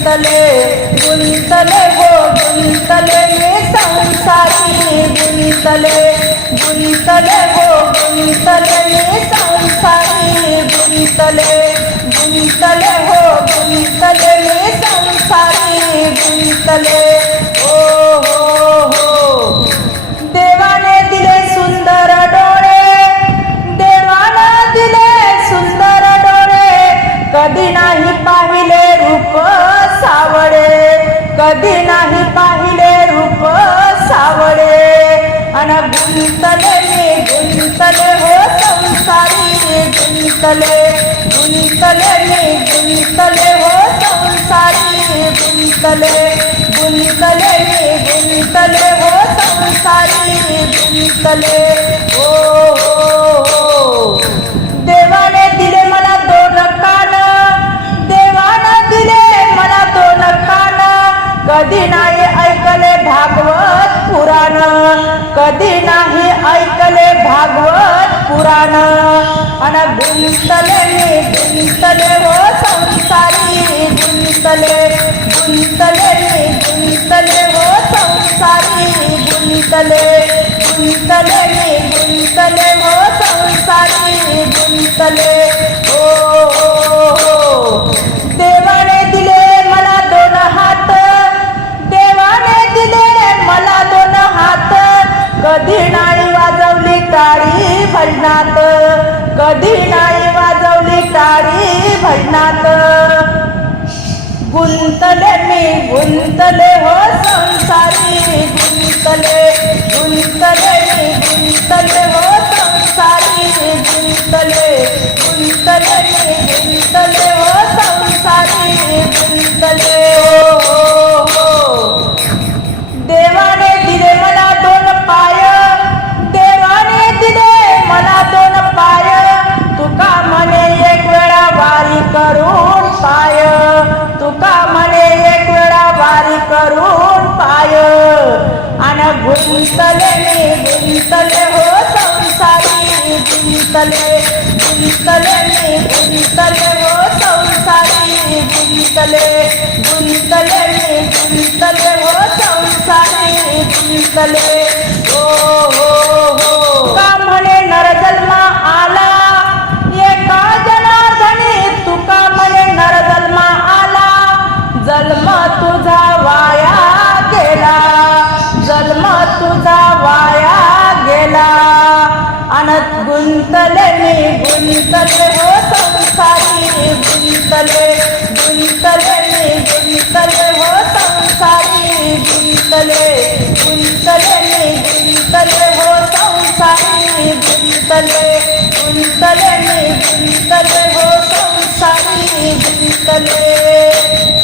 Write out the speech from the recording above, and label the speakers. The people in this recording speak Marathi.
Speaker 1: गुंतले गुंतले हो गुंतले मी संसारी गुंतले गुंतले हो गुंतले गुंतले मी गुंतले हो संसारी. गुंतले गुंतले मी गुंतले हो संसारी. गुंतले ओ हो देवाने दिले मला दोन कान. देवाने दिले मला दोन कान. कधी नाही ऐकले भागवत पुराण. कधी नाही ऐकले भागवत पुराण. अन गुंतले मी गुंतले हो संसारी गुंतले गुंतले मी गुंतले हो संसारी गुंतले गुंतले मी गुंतले हो संसारी गुंतले ओ हो हो देवाने दिले मला दोन हात देवाने दिले मला दोन हात. कधी नाही वाजवली टाळी भजनात. कधी नाही वाजवली तारी भजनात गुंतले मी गुंतले हो संसारी. गुंतले गुंतले मी गुंतले हो संसारी. गुंतले गुंतले गुंतले मी गुंतले हो संसारी गुंतले गुंतले मी गुंतले हो संसारी गुंतले गुंतले मी गुंतले हो संसारी गुंतले. अनत गुंतले मी गुंतले हो संसारी गुंतले गुंतले मी गुंतले हो संसारी गुंतले गुंतले मी गुंतले हो संसारी गुंतले गुंतले मी गुंतले हो संसारी गुंतले.